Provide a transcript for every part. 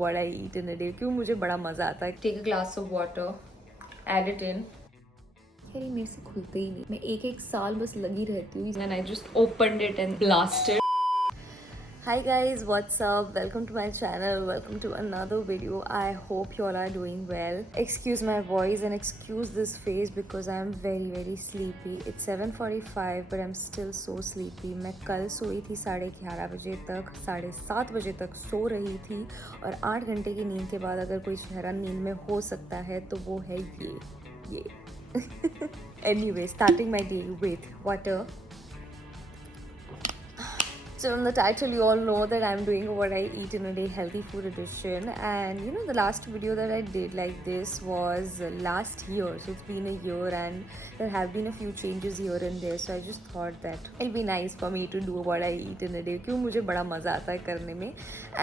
what I eat in a day. क्यों मुझे बड़ा मज़ा आता है. Take a glass of water, add it in. यार ये मेरे से खुलते ही नहीं. मैं एक साल बस लगी रहती हूँ. And I just opened it and blasted. Hi guys, what's up? Welcome to my channel. Welcome to another video. I hope you all are doing well. Excuse my voice and excuse this face because I am very sleepy. It's 7:45 but I'm still so sleepy. मैं कल सोई थी 11:30 बजे तक, 7:30 बजे तक सो रही थी और 8 घंटे की नींद के बाद अगर कोई चेहरा नींद में हो सकता है तो वो है ये. Anyway, starting my day with water. So from the title you all know that I'm doing what I eat in a day healthy food edition, and you know the last video that I did like this was last year, so it's been a year and there have been a few changes here and there, so I just thought that it'll be nice for me to do what I eat in a day क्यों मुझे बड़ा मज़ा आता है करने में.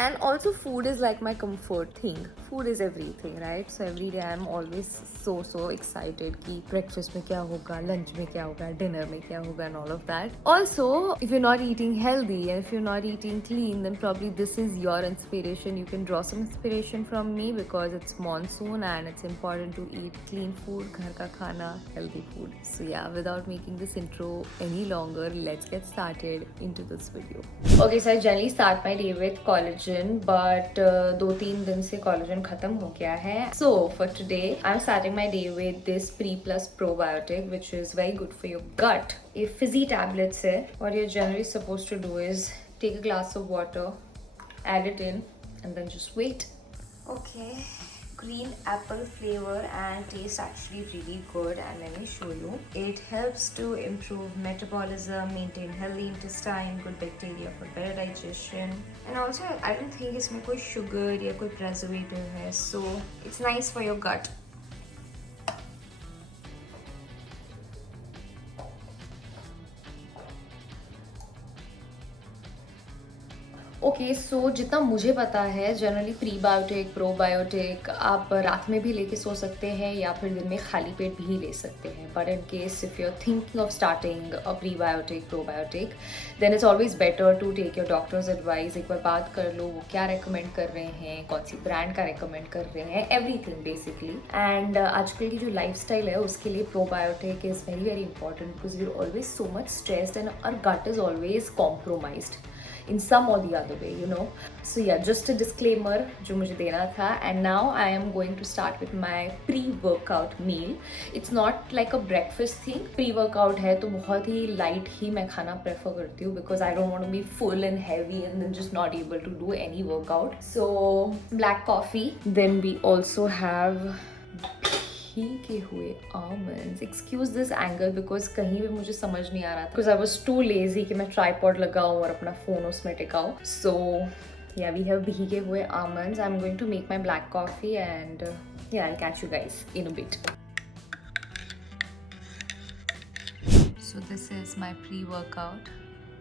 And also food is like my comfort thing. Food is everything, right? So every day I'm always so excited कि breakfast में क्या होगा, lunch में क्या होगा, dinner में क्या होगा and all of that. Also, if you're not eating healthy and if you're not eating clean, then probably this is your inspiration. You can draw some inspiration from me because it's monsoon and it's important to eat clean food, ghar ka khana, healthy food. So yeah, without making this intro any longer, let's get started into this video. Okay, so I generally start my day with collagen, but 2-3 दिन से collagen खत्म हो गया है. So for today, I'm starting my day with this Pre Plus probiotic, which is very good for your gut. ये fizzy tablets है. What you're generally supposed to do is take a glass of water, add it in, and then just wait. Okay, green apple flavor and taste actually really good, and let me show you. It helps to improve metabolism, maintain healthy intestine, good bacteria for better digestion, and also I don't think इसमें कोई sugar या कोई preservative है, so it's nice for your gut. Okay so जितना मुझे पता है generally prebiotic probiotic आप रात में भी लेके सो सकते हैं या फिर दिन में खाली पेट भी ले सकते हैं. But in case if you are thinking of starting a prebiotic probiotic then it's always better to take your doctor's advice. एक बार बात कर लो वो क्या रेकमेंड कर रहे हैं, कौन सी ब्रांड का रेकमेंड कर रहे हैं, एवरीथिंग बेसिकली. एंड आजकल की जो लाइफस्टाइल है उसके लिए probiotic is very important because we are always so much stressed and our gut is always compromised in some or the other way, you know. So yeah, just a disclaimer जो मुझे देना था. And now I am going to start with my pre-workout meal. It's not like a breakfast thing. Pre-workout है तो बहुत ही light ही मैं खाना prefer करती हूँ because I don't want to be full and heavy and then just not able to do any workout. So black coffee. Then we also have के हुए almonds. Excuse this angle because कहीं भी मुझे समझ नहीं आ रहा था because I was too lazy कि मैं tripod लगाऊँ और अपना phone उसमें टिकाऊँ. So yeah, we have भीगे हुए almonds. I'm going to make my black coffee and yeah, I'll catch you guys in a bit. So this is my pre-workout.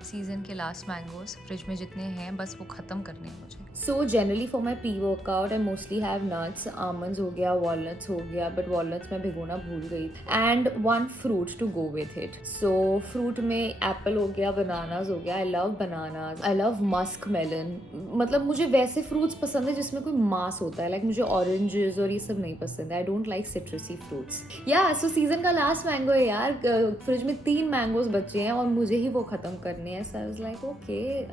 Season के last mangoes fridge में जितने हैं बस वो ख़त्म करने हैं मुझे. So generally for my pre workout I mostly have nuts. Almonds हो गया, वॉलनट्स हो गया, बट वॉलनट्स मैं भिगोना भूल गई. And 1 fruit to go with it. So fruit में एप्पल हो गया, बनानाज हो गया. I love bananas, I love muskmelon. मतलब मुझे वैसे फ्रूट्स पसंद है जिसमें कोई मास होता है. लाइक मुझे ऑरेंजेस और ये सब नहीं पसंद है. I don't like सिट्रसी fruits. या सो सीज़न का लास्ट मैंगो है यार. फ्रिज में 3 मैंगोज बचे हैं और मुझे ही वो ख़त्म करने हैं. So I was like, okay,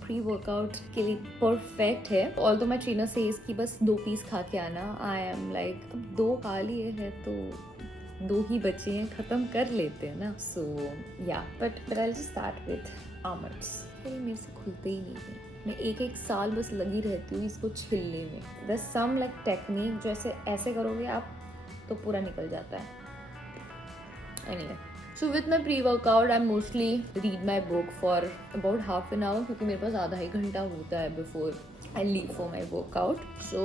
pre-workout के लिए perfect है. Although my trainer says कि बस 2 पीस खा के आना. I am like, अब 2 खा लिए हैं तो 2 ही बचे हैं, ख़त्म कर लेते हैं ना. So yeah, but I'll just start with almonds. मेरे से खुलते ही नहीं है. मैं एक साल बस लगी रहती हूँ इसको छिलने में. There's some like technique जो ऐसे करोगे आप तो पूरा निकल जाता है. Anyway. So with my pre-workout, I mostly read my book for about half an hour क्योंकि मेरे पास आधा ही घंटा होता है before I leave for my workout. So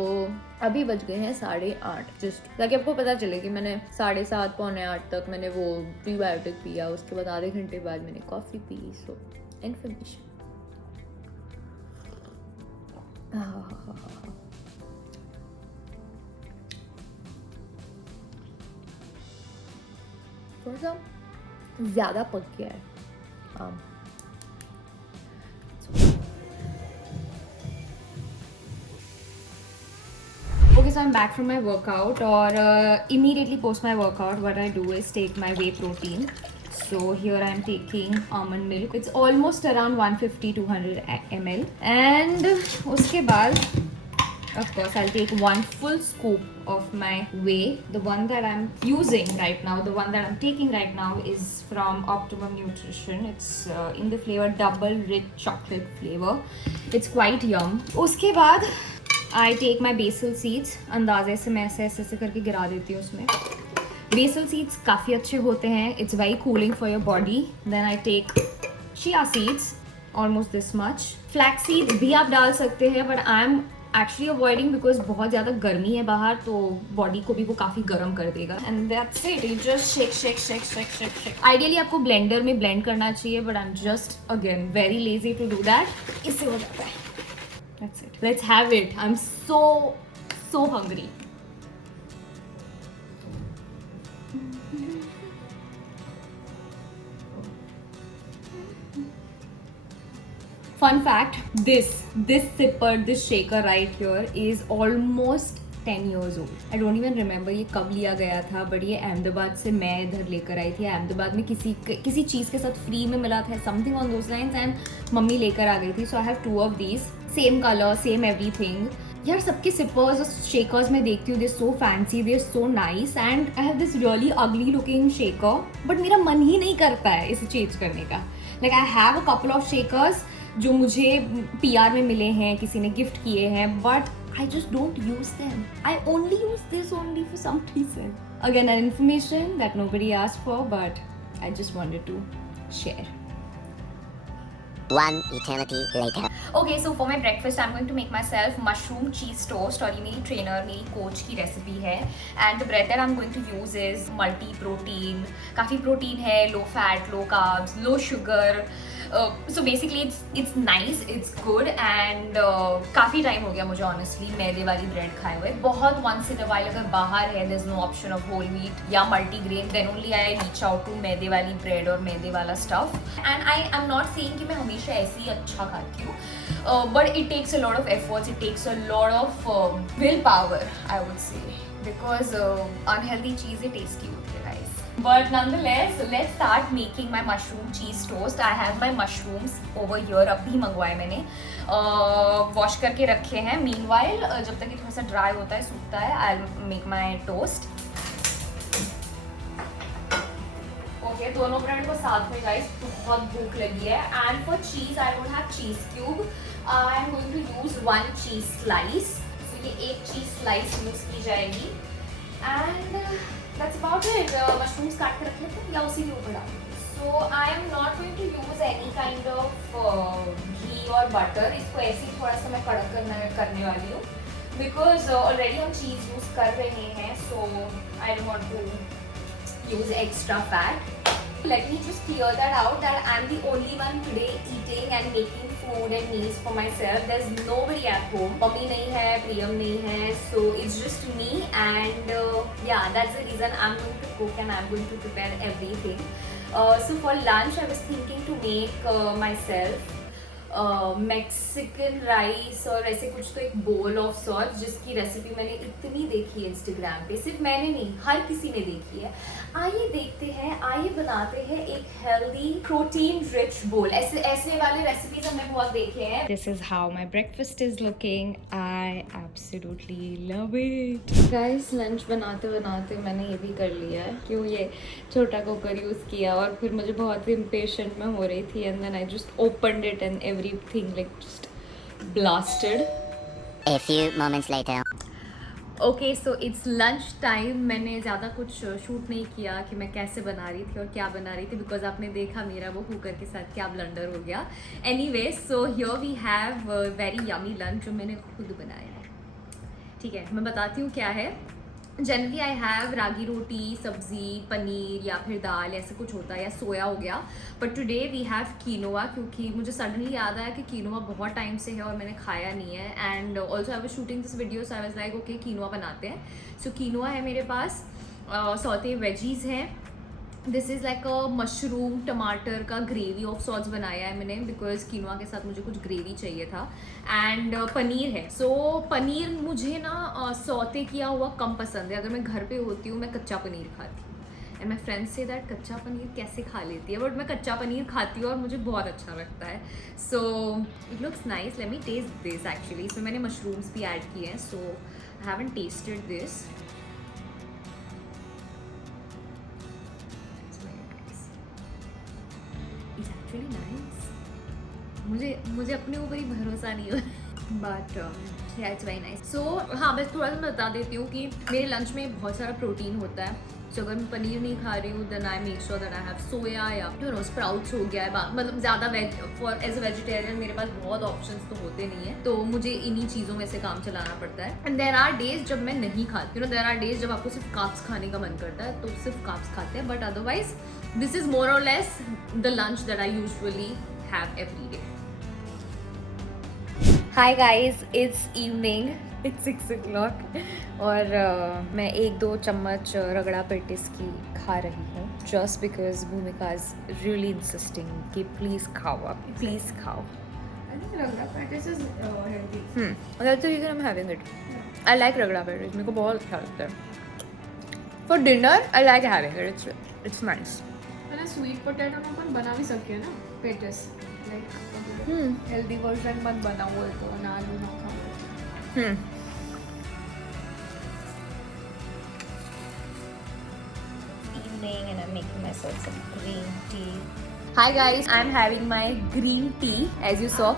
अभी बज गए हैं 8:30 जस्ट ताकि आपको पता चले कि मैंने 7:30 पौने 8 तक मैंने वो प्रीबायोटिक पिया. उसके बाद आधे घंटे बाद मैंने कॉफ़ी पी. So information. थोड़ा सा ज़्यादा पक गया है. so I'm back from my workout or immediately post my workout what I do is take my whey protein. So here I'm taking almond milk. It's almost around 150-200 ml. And uske baad, of course, I'll take one full scoop of my whey. The one that I'm using right now, the one that I'm taking right now is from Optimum Nutrition. It's in the flavor double rich chocolate flavor. It's quite yum. Uske baad I take my basil seeds. अंदाजे से मैं ऐसे ऐसे करके गिरा देती हूँ उसमें. Basil seeds काफ़ी अच्छे होते हैं. It's very cooling for your body. Then I take chia seeds, almost this much. Flax seeds भी आप डाल सकते हैं, but I'm actually avoiding because बहुत ज़्यादा गर्मी है बाहर, तो बॉडी को भी वो काफ़ी गर्म कर देगा. And that's it. You just shake. Ideally आपको ब्लेंडर में ब्लेंड करना चाहिए, but I'm just again very lazy to do that. इससे हो जाता है. That's it. Let's have it. I'm so hungry. Fun fact, this sipper, this shaker right here is almost 10 years old. I don't even remember ये कब लिया गया था, but ये अहमदाबाद से मैं इधर लेकर आई थी. अहमदाबाद में किसी चीज़ के साथ फ्री में मिला था, something on those lines, and mummy लेकर आ गई थी. So I have 2 of these, same color, same everything. यार सबके सिपर्स और शेकर्स में देखती हूँ, they so fancy, they so nice, and I have this really ugly looking shaker, but मेरा मन ही नहीं करता है इसे चेंज करने का. Like I have a couple of shakers जो मुझे PR में मिले हैं, किसी ने गिफ्ट किए हैं, but I just don't use them. I only use this only for some reason. Again, an information that nobody asked for, but I just wanted to share. One eternity later. Okay, so for my breakfast, I'm going to make myself mushroom cheese toast. और ये मेरी trainer, मेरी coach की recipe है. And the bread that I'm going to use is multi-protein. काफ़ी protein है, low fat, low carbs, low sugar. So basically it's nice, it's good, and काफ़ी time हो गया मुझे honestly मैदे वाली bread खाए हुए. बहुत once in a while अगर बाहर है, there's no option of whole wheat या multigrain, then only I reach out to मैदे वाली bread और मैदे वाला stuff. And I am not saying कि मैं हमेशा ऐसे ही अच्छा खाती हूँ, but it takes a lot of efforts, it takes a lot of willpower, I would say, because unhealthy चीज़ें tasty होती है guys. But nonetheless, let's start making my mushroom cheese toast. I have my mushrooms over here. अभी मंगवाए मैंने, wash करके रखे हैं. Meanwhile, जब तक ये थोड़ा सा ड्राई होता है, सूखता है, I'll make my toast. Okay, दोनों ब्रेड को साथ में guys, बहुत भूख लगी है. And for cheese, I don't have cheese cube. I am going to use 1 cheese slice. So ये एक cheese slice use की जाएगी. And that's about it. Mushrooms काट के रख लेते हैं या उसी के ऊपर डाल. So I am not going to use any kind of घी और butter. इसको ऐसे ही थोड़ा सा मैं कड़क करने वाली हूँ, because already हम cheese use कर रहे हैं, so I don't want to use extra fat. Let me just clear that out, that I'm the only one today eating and making food and meals for myself. There's nobody at home. Mummy nahi hai, Priyam nahi hai, so it's just me, and yeah, that's the reason I'm going to cook and I'm going to prepare everything. So for lunch, I was thinking to make myself Mexican rice और ऐसे कुछ, तो एक bowl of sort, जिसकी recipe मैंने इतनी देखी है इंस्टाग्राम पे, सिर्फ मैंने नहीं, हर किसी ने देखी है. आइए देखते हैं, आइए बनाते हैं एक हेल्दी प्रोटीन रिच बोल. ऐसे वाले रेसिपीज हमने बहुत देखे हैं. This is how my breakfast is looking. I absolutely love it guys. Lunch बनाते बनाते मैंने ये भी कर लिया है, क्यों ये छोटा कुकर यूज़ किया, और फिर मुझे बहुत इम्पेशेंट में हो रही थी, and then I just opened it and everything like just blasted. A few moments later. Okay, so it's lunch time. मैंने ज़्यादा कुछ शूट नहीं किया कि मैं कैसे बना रही थी और क्या बना रही थी, बिकॉज आपने देखा मेरा वो कुकर के साथ क्या ब्लंडर हो गया. Anyway, so here we have very yummy lunch जो मैंने खुद बनाया है. ठीक है, मैं बताती हूँ क्या है. जनरली आई हैव रागी रोटी, सब्जी, पनीर या फिर दाल, ऐसे कुछ होता है, या सोया हो गया. But today we have quinoa, क्योंकि मुझे सडनली याद आया कि कीनोआ बहुत टाइम से है और मैंने खाया नहीं है. And also I was shooting this video, so I was like okay quinoa बनाते हैं. सो कीनोआ है मेरे पास, सौते वेजीज़ हैं, this is like a mushroom टमाटर का ग्रेवी ऑफ सॉस बनाया है मैंने, बिकॉज कीनोआ के साथ मुझे कुछ ग्रेवी चाहिए था. एंड पनीर है. सो पनीर मुझे ना सौते किया हुआ कम पसंद है. अगर मैं घर पे होती हूँ मैं कच्चा पनीर खाती हूँ. And my friends say that कच्चा पनीर कैसे खा लेती है, बट मैं कच्चा पनीर खाती हूँ और मुझे बहुत अच्छा लगता है. So it looks nice. Let me taste this. Actually इसमें मैंने मशरूम्स भी ऐड किए हैं. So I haven't tested this. It's actually nice. मुझे अपने ऊपर ही भरोसा नहीं हो but it's very nice. So हाँ, बस थोड़ा सा मैं बता देती हूँ कि मेरे लंच में बहुत सारा प्रोटीन होता है. सो अगर मैं पनीर नहीं खा रही हूँ then I make sure that I have soya या स्प्राउट्स हो गया है. मतलब ज़्यादा veg for as a vegetarian मेरे पास बहुत ऑप्शंस तो होते नहीं है, तो मुझे इन्हीं चीज़ों में से काम चलाना पड़ता है. एंड देयर आर डेज जब मैं नहीं खाती हूँ. देयर आर डेज जब आपको सिर्फ कार्ब्स खाने का मन करता है तो सिर्फ कार्ब्स खाते हैं. But otherwise this is more or less the lunch that I usually have every day. Hi guys, it's evening. It's 6 o'clock और मैं 1-2 चम्मच रगड़ा पेटिस की खा रही हूँ. Just because भूमिका is really insisting कि please खाओ आप, please खाओ. I think ragda patties is healthy. That's the reason I'm having it. I like रगड़ा पेटिस. मेरे को बहुत अच्छा लगता है. For dinner, I like having it. It's nice. मैंने स्वीट पोटैटो में अपन बना भी सकते हैं ना पेटिस. लाइक हेल्दी वर्जन मत बनाओ तो ना आलू ना खाओ. Evening and I'm making myself some green tea. Hi guys, I'm having my green tea as you saw.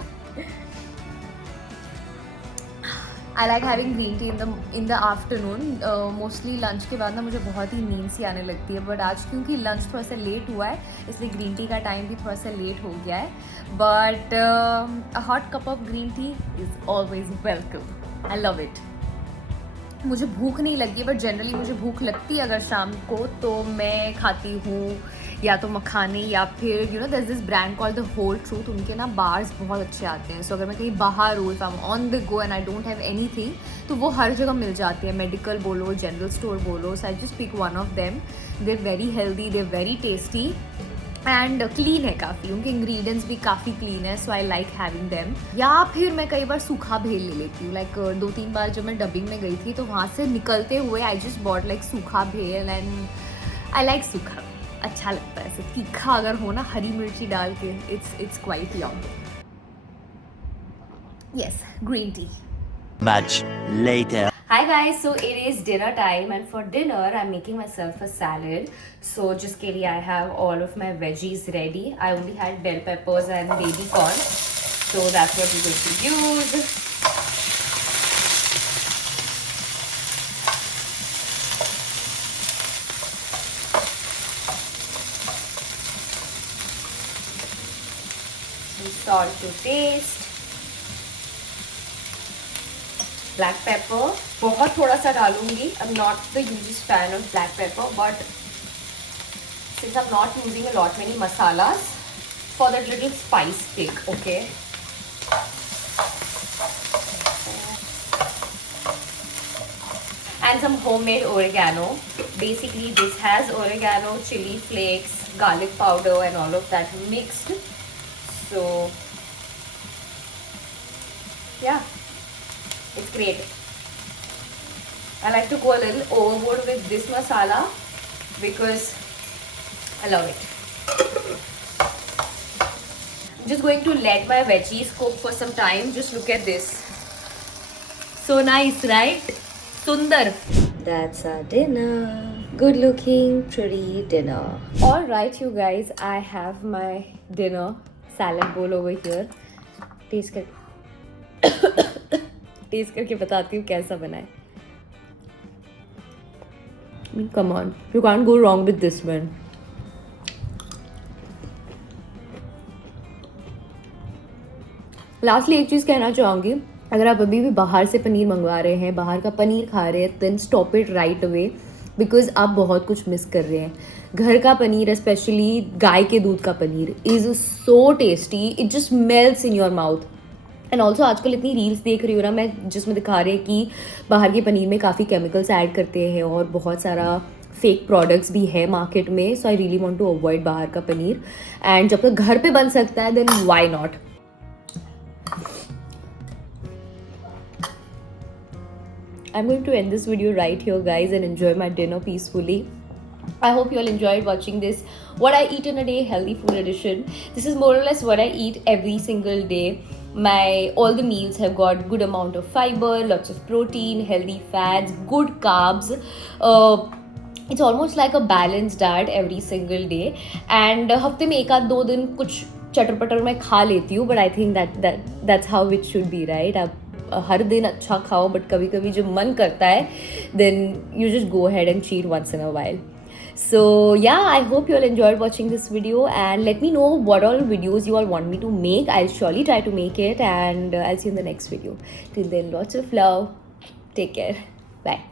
I like having green tea in the afternoon. Mostly lunch के बाद ना मुझे बहुत ही नींद सी आने लगती है. बट आज क्योंकि लंच थोड़ा सा लेट हुआ है इसलिए ग्रीन टी का टाइम भी थोड़ा सा लेट हो गया है. But a hot cup of green tea is always welcome. I love it. मुझे भूख नहीं लगी बट जनरली मुझे भूख लगती है अगर शाम को तो मैं खाती हूँ या तो मखाने या फिर there is this brand called the whole truth. उनके ना बार्स बहुत अच्छे आते हैं. सो अगर मैं कहीं बाहर हूँ, if I am on the go and I don't have anything, तो वो हर जगह मिल जाती है. मेडिकल बोलो, जनरल स्टोर बोलो. So I just pick one of them. They are very healthy, they are very tasty and clean है काफ़ी. उनके इंग्रेडिएंट्स भी काफ़ी क्लीन है. So I like having them. या फिर मैं कई बार सूखा भेल ले लेती हूँ. लाइक 2-3 बार जब मैं डबिंग में गई थी तो वहाँ से निकलते हुए आई जस्ट बॉट लाइक सूखा भेल एंड आई लाइक सूखा. अच्छा लगता है ऐसे तीखा अगर हो ना, हरी मिर्ची डाल के. It's quite yum. Yes, green tea. Much later. Hi guys, so it is dinner time and for dinner I'm making myself a salad. So जिसके लिए I have all of my veggies ready. I only had bell peppers and baby corn. So that's what we're going to use. Some salt to taste. Black pepper बहुत थोड़ा सा डालूंगी. I am not the hugest fan of black pepper but since I am not using a lot many masalas for that little spice kick. Okay, and some homemade oregano. Basically this has oregano, chilli flakes, garlic powder and all of that mixed. So yeah, it's great. I like to go a little overboard with this masala because I love it. I'm just going to let my veggies cook for some time. Just look at this. So nice, right? Sundar. That's our dinner. Good looking, pretty dinner. All right, you guys. I have my dinner. Salad bowl over here. Taste it. Taste करके बताती हूँ कैसा बना है. Come on, you can't go wrong with this one. Lastly एक चीज़ कहना चाहूँगी, अगर आप अभी भी बाहर से पनीर मंगवा रहे हैं, बाहर का पनीर खा रहे हैं, then stop it right away because आप बहुत कुछ मिस कर रहे हैं. घर का पनीर, स्पेशली गाय के दूध का paneer, is so tasty. It just melts in your mouth. And also आजकल इतनी रील्स देख रही हूँ ना मैं जिसमें दिखा रहे हैं कि बाहर के पनीर में काफ़ी केमिकल्स ऐड करते हैं और बहुत सारा फेक प्रोडक्ट्स भी है मार्केट में, so I really want to avoid बाहर का पनीर. एंड जब तक घर पे बन सकता है then why not. I'm going to end this video right here, guys, and enjoy my dinner peacefully. I hope you all enjoyed watching this What I Eat in a Day Healthy Food Edition. This is more or less what I eat every single day. All the meals have got good amount of fiber, lots of protein, healthy fats, good carbs. It's almost like a balanced diet every single day. And हफ्ते में एक आध 2 दिन कुछ चटर पटर मैं खा लेती हूँ, but I think that's how it should be, right? आप हर दिन अच्छा खाओ, बट कभी कभी जब मन करता है then you just go ahead and cheat once in a while. So yeah, I hope you all enjoyed watching this video, and let me know what all videos you all want me to make. I'll surely try to make it, and I'll see you in the next video. Till then, lots of love. Take care. Bye.